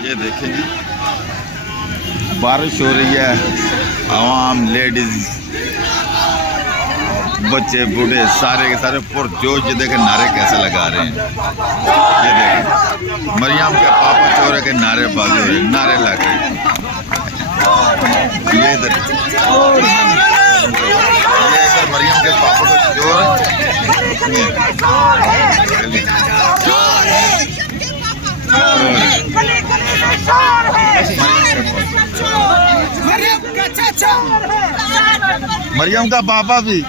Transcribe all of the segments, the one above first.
ये देखें जी, बारिश हो रही है, आवाम, लेडीज, बच्चे, बूढ़े सारे के सारे पुरजोश ये देखें नारे कैसे लगा रहे हैं। ये देखें मरियम के पापा चोरे के नारे बाजी हो रहे, नारे लग रहे हैं। ये इधर मरियम के पापा को चोर मरियम का पापा भी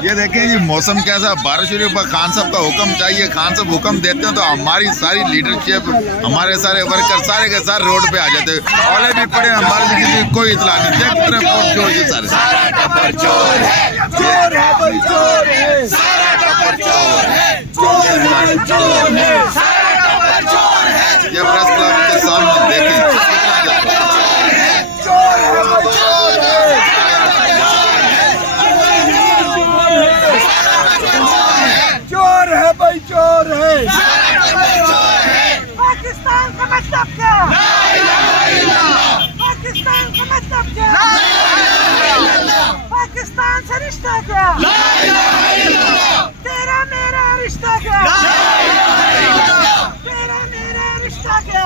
ये देखें जी, मौसम कैसा, बारिश हो रही है, खान साहब का हुक्म चाहिए। खान साहब हुक्म देते हैं तो हमारी सारी लीडरशिप, हमारे सारे वर्कर सारे के सारे रोड पे आ जाते हैं। औले भी पड़े, हमारे किसी कोई इतला नहीं। देख कितने पुरजोर ये सारे ये प्रेस क्लब के सामने देखें चोर है भाई, चोर है। पाकिस्तान का मतलब क्या? पाकिस्तान का मतलब क्या? पाकिस्तान से रिश्ता क्या? तेरा मेरा रिश्ता क्या? तेरा मेरा रिश्ता क्या?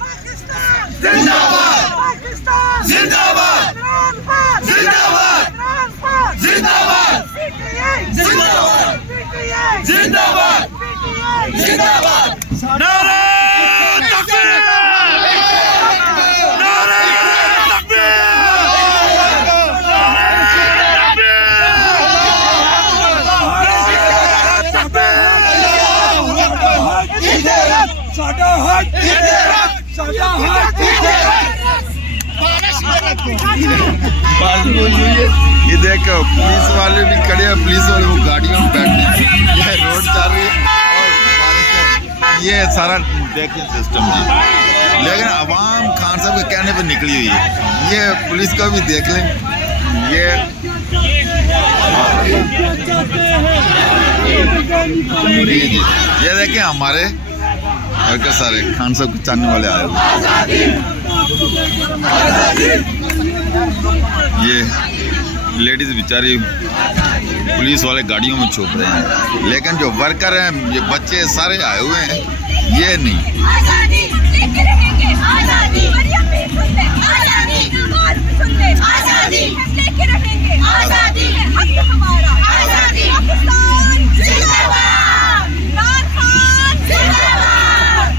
पाकिस्तान जिंदाबाद, पाकिस्तान जिंदाबाद, इमरान खान जिंदाबाद, इमरान खान जिंदाबाद, पीटीआई जिंदाबाद, पीटीआई जिंदाबाद, पीटीआई जिंदाबाद। नारे तकबीर, नारे तकबीर, साडा हक, साडा हक। ये देखो पुलिस वाले भी खड़े हैं, पुलिस वाले वो गाड़ियों में बैठे, ये रोड चल रही है और बारिश है। ये सारा देखें सिस्टम जी, लेकिन अवाम खान साहब के कहने पे निकली हुई है। ये पुलिस को भी देख लें, ये देखें हमारे वर्कर सारे खान साहब को चाहने वाले आए हुए। ये लेडीज बेचारी पुलिस वाले गाड़ियों में छुप रहे हैं, लेकिन जो वर्कर हैं, ये बच्चे सारे आए हुए हैं, ये नहीं। आजादी लेके रहेंगे, आजादी मरियम भी सुन ले, आजादी और भी सुन ले, आजादी लेके रहेंगे, आजादी है हक हमारा, आजादी। पाकिस्तान जिंदाबाद, इमरान खान जिंदाबाद।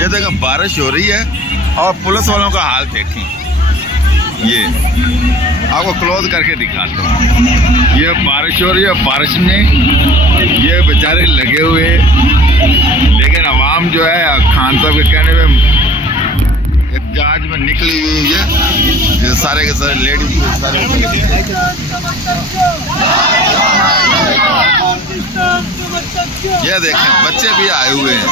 ये देखो बारिश हो रही है और पुलिस वालों का हाल देखें। ये आपको क्लोज करके दिखाता हूँ। ये बारिश हो रही है, बारिश में ये बेचारे लगे हुए हैं, लेकिन आवाम जो है खान साहब के कहने पे एक जहाज में निकली हुई है। ये सारे के सारे लेडीज सारे ये देखें बच्चे भी आए हुए हैं।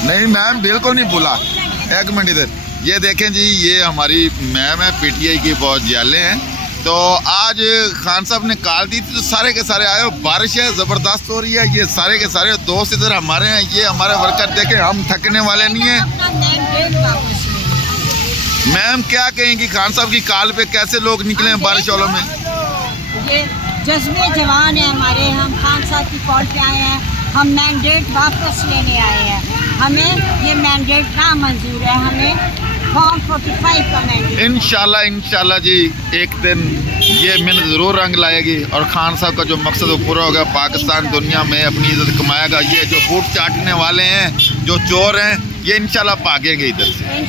नहीं मैम, बिल्कुल नहीं भूला। एक मिनट इधर, ये देखें जी, ये हमारी मैम है, पीटीआई की बहुत जियाले हैं। तो आज खान साहब ने कॉल दी थी तो सारे के सारे आए। बारिश है, ज़बरदस्त हो रही है। ये सारे के सारे दोस्त इधर हमारे हैं, ये हमारे वर्कर देखें, हम थकने वाले नहीं हैं। मैम क्या कहेंगी खान साहब की कॉल पे कैसे लोग निकले हैं बारिश वालों में? ये जज्बे जवान है हमारे, हम खान साहब की कॉल पे आए हैं, हम मैंडेट वापस लेने आए हैं। हमें ये मैंडेट ना मंजूर है, हमें फॉर्म 45 का मैंडेट। इंशाल्लाह जी एक दिन ये मिन्नत ज़रूर रंग लाएगी और खान साहब का जो मकसद वो पूरा होगा। पाकिस्तान दुनिया में अपनी इज्जत कमाएगा। ये जो बूट चाटने वाले हैं, जो चोर हैं, ये इंशाल्लाह भागेंगे इधर से।